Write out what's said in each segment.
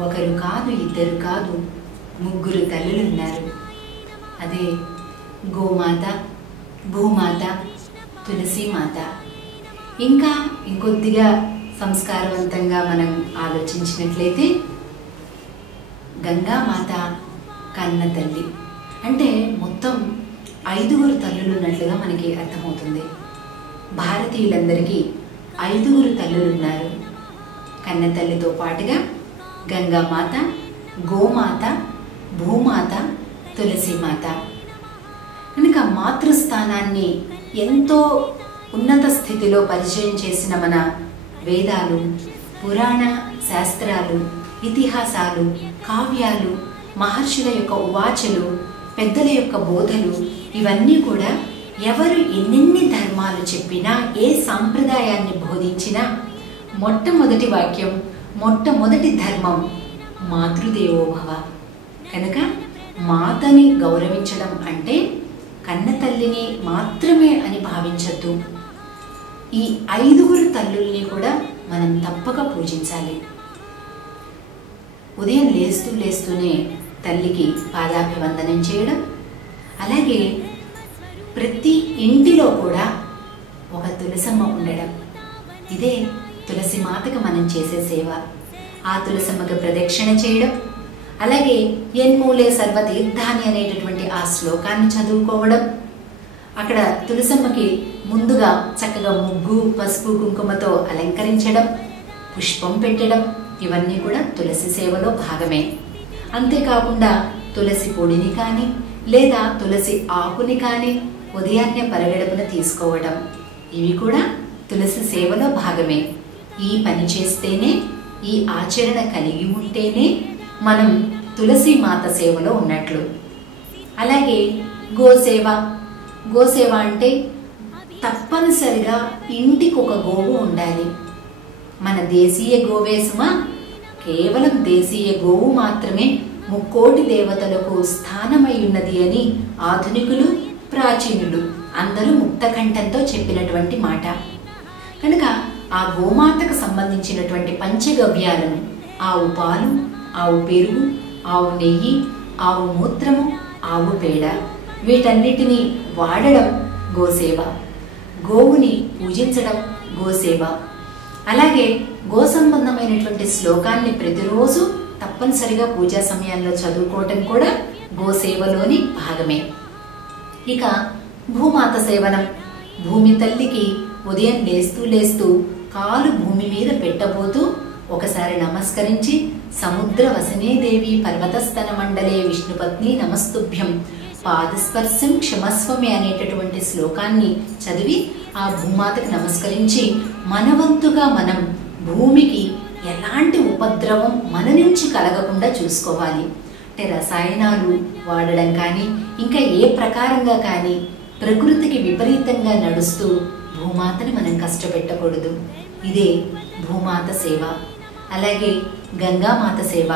ఒకరు కాదు, ఇద్దరు కాదు, ముగ్గురు తల్లులున్నారు. అదే గోమాత, భూమాత, తులసీమాత. ఇంకా ఇంకొద్దిగా సంస్కారవంతంగా మనం ఆలోచించినట్లయితే గంగామాత కన్న తల్లి. అంటే మొత్తం 5గురు తల్లులు ఉన్నట్లుగా మనకి అర్థమవుతుంది. భారతీయులందరికీ 5గురు తల్లులు ఉన్నారు. కన్న తల్లితో పాటుగా గంగామాత, గోమాత, భూమాత, తులసీమాత. కనుక మాతృస్థానాన్ని ఎంతో ఉన్నత స్థితిలో పరిచయం చేసిన మన వేదాలు, పురాణ శాస్త్రాలు, ఇతిహాసాలు, కావ్యాలు, మహర్షుల యొక్క ఉవాచలు, పెద్దల యొక్క బోధలు, ఇవన్నీ కూడా ఎవరు ఎన్నెన్ని ధర్మాలు చెప్పినా, ఏ సాంప్రదాయాన్ని బోధించినా మొట్టమొదటి వాక్యం, మొట్టమొదటి ధర్మం మాతృదేవోభవ. కనుక మాతని గౌరవించడం అంటే కన్న తల్లిని మాత్రమే అని భావించద్దు. ఈ 5గురు తల్లుల్ని కూడా మనం తప్పక పూజించాలి. ఉదయం లేస్తూనే తల్లికి పాదాభివందనం చేయడం, అలాగే ప్రతి ఇంటిలో కూడా ఒక తులసమ్మ ఉండడం, ఇదే తులసి మాతకు మనం చేసే సేవ. ఆ తులసమ్మకి ప్రదక్షిణ చేయడం, అలాగే యన్మూలే సర్వతీర్థాని అనేటటువంటి ఆ శ్లోకాన్ని చదువుకోవడం, అక్కడ తులసమ్మకి ముందుగా చక్కగా ముగ్గు, పసుపు, కుంకుమతో అలంకరించడం, పుష్పం పెట్టడం, ఇవన్నీ కూడా తులసి సేవలో భాగమే. అంతేకాకుండా తులసి పొడిని కానీ లేదా తులసి ఆకుని కానీ ఉదయాన్నే పరగడుపున తీసుకోవడం, ఇవి కూడా తులసి సేవలో భాగమే. ఈ పని చేస్తేనే, ఈ ఆచరణ కలిగి ఉంటేనే మనం తులసి మాత సేవలో ఉన్నట్లు. అలాగే గోసేవ. గోసేవ అంటే తప్పనిసరిగా ఇంటికి ఒక గోవు ఉండాలి. మన దేశీయ గోవేసుమా కేవలం దేశీయ గోవు మాత్రమే ముక్కోటి దేవతలకు స్థానమై ఉన్నది అని ఆధునికులు, ప్రాచీనులు అందరూ ముక్తకంఠంతో చెప్పినటువంటి మాట. కనుక ఆ గోమాతకు సంబంధించినటువంటి పంచగవ్యాలను, ఆవు పాలు, ఆవు పెరుగు, ఆవు నెయ్యి, ఆవు మూత్రము, ఆవు పేడ, వీటన్నిటినీ వాడడం గోసేవ. గోవుని పూజించడం గోసేవ. అలాగే గో సంబంధమైనటువంటి శ్లోకాన్ని ప్రతిరోజు తప్పనిసరిగా పూజా సమయాల్లో చదువుకోవటం కూడా గోసేవలోని భాగమే. ఇక భూమాత సేవనం. భూమి తల్లికి ఉదయం లేస్తూ కాలు భూమి మీద పెట్టబోతూ ఒకసారి నమస్కరించి సముద్ర వసనే దేవి పర్వతస్తన మండలే విష్ణుపత్ని నమస్తుభ్యం పాదస్పర్శం క్షమస్వమే అనేటటువంటి శ్లోకాన్ని చదివి ఆ భూమాతకు నమస్కరించి మనవంతుగా మనం భూమికి ఎలాంటి ఉపద్రవం మన నుంచి కలగకుండా చూసుకోవాలి. అంటే రసాయనాలు వాడడం కానీ ఇంకా ఏ ప్రకారంగా కానీ ప్రకృతికి విపరీతంగా నడుస్తూ భూమాతని మనం కష్టపెట్టకూడదు. ఇదే భూమాత సేవ. అలాగే గంగామాత సేవ.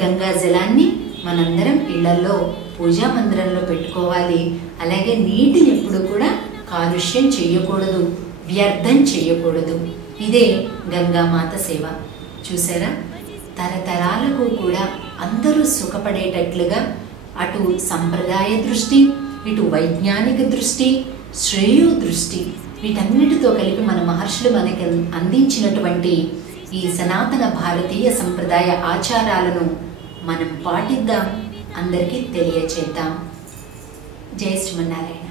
గంగా జలాన్ని మనందరం ఇళ్లలో పూజా మందిరంలో పెట్టుకోవాలి. అలాగే నీటిని ఎప్పుడు కూడా కాలుష్యం చేయకూడదు, వ్యర్థం చేయకూడదు. ఇదే గంగామాత సేవ. చూసారా, తరతరాలకు కూడా అందరూ సుఖపడేటట్లుగా అటు సంప్రదాయ దృష్టి, ఇటు వైజ్ఞానిక దృష్టి, శ్రేయో దృష్టి, వీటన్నిటితో కలిపి మన మహర్షులు మనకి అందించినటువంటి ఈ సనాతన భారతీయ సంప్రదాయ ఆచారాలను మనం పాటిద్దాం, అందరికీ తెలియచేద్దాం. జై శ్రీమన్నారాయణ.